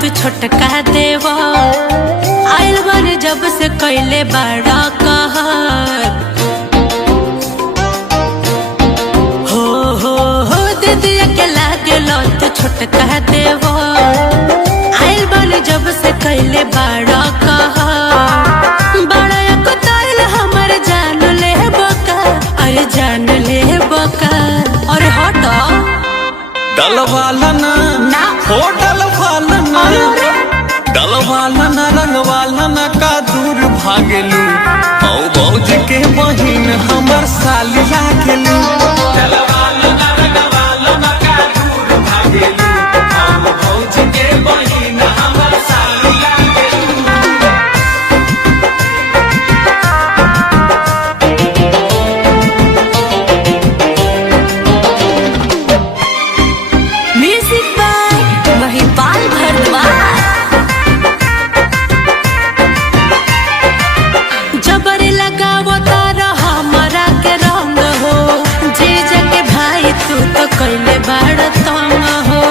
तू छोटका देवा आइल बन जब से कैले बड़ा कहर हो दीदी के लागे लो तू छोटका देवा आइल बन जब से कैले बड़ा कहर बड़ा कुताइल हमर जान ले बका अरे जान ले बका और हटो डलवाला ना हो डलवाला ना डलवाला ना रंगवाला ना का दूर भागेलू औ भौज के बहिन हमर साली लागेलू डलवाला ना रंगवाला ना का दूर भागेलू औ भौज के बहिन हमर साली लागेलू। म्यूजिक बाय महिपाल भारद्वाज जबर लगावो तारा हमरा के रंग हो जीजा के भाई तू तो कैले बड़ तंग हो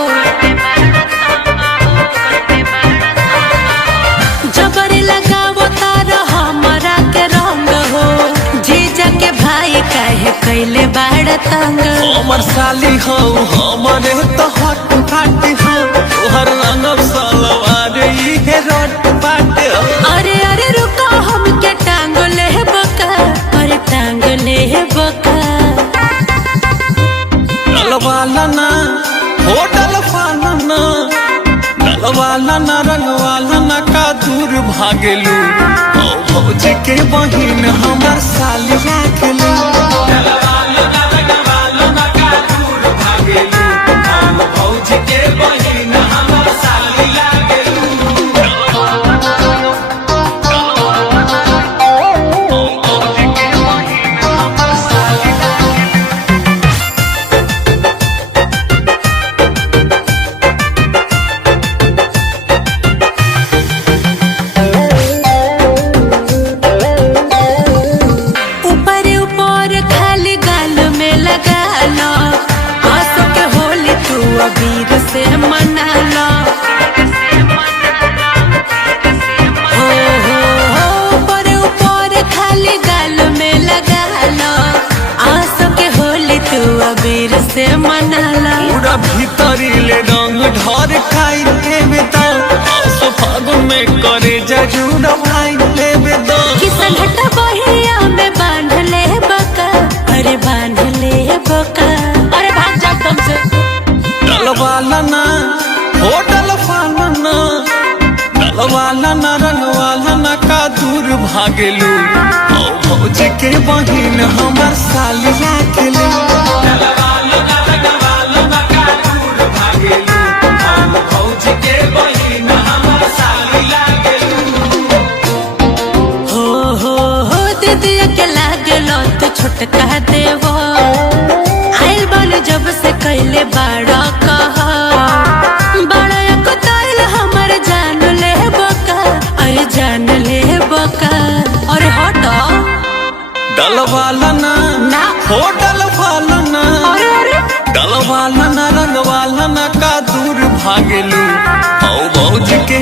जबर लगावो तारा हमरा के रंग हो जीजा के भाई काहे कैले बड़ तंग हमर साली हो हमरे तो हट फाट हो तोहर रंगब सलवार इहे रट पाट हो। अरे अरे रुको हमके टांग ले बका अरे टांग ले बका डलवाला ना हो डलवाला ना डलवाला ना रंगवाला ना का दूर भागेलू औ भौज के बहिन हमर साली लागेलू डलवाला ना रंगवाला ना का दूर भागेलू औ भौज के बहिन हमर साली लागेलू ऊपर ऊपर खाली गाल में लगा लो आंसू के होली तू अबीर से मना लो हो ऊपर ऊपर खाली गाल में लगा लो आंसू के होली तू अबीर से मना लो पूरा भीतरी ले रंग ढर खाई लेबे तो आसो फागुन में करे जरूर भाई लेबे तो किसन हटा बहिया में बांध ले बका अरे बांध ले बका अरे भाग जा तुमसे डलवाला ना हो डलवाला ना डलवाला ना रंगवाला ना का दूर भागेलू औ भौज के बहिन हमर साली लागेलू डलवाला ना रंगवाला ना का दूर भागेलू औ भौज के बहिन हमर साली लागेलू। हो दीदी के लागलो तू छोटका देवो आइल बन जब से कैले बड़ा कहा बड़ा कुताइल हमर जान ले बका अरे जान ले बका और हटो डलवाला ना हो डलवाला ना अरे डलवाला ना रंगवाला ना का दूर भागेलू औ भौज के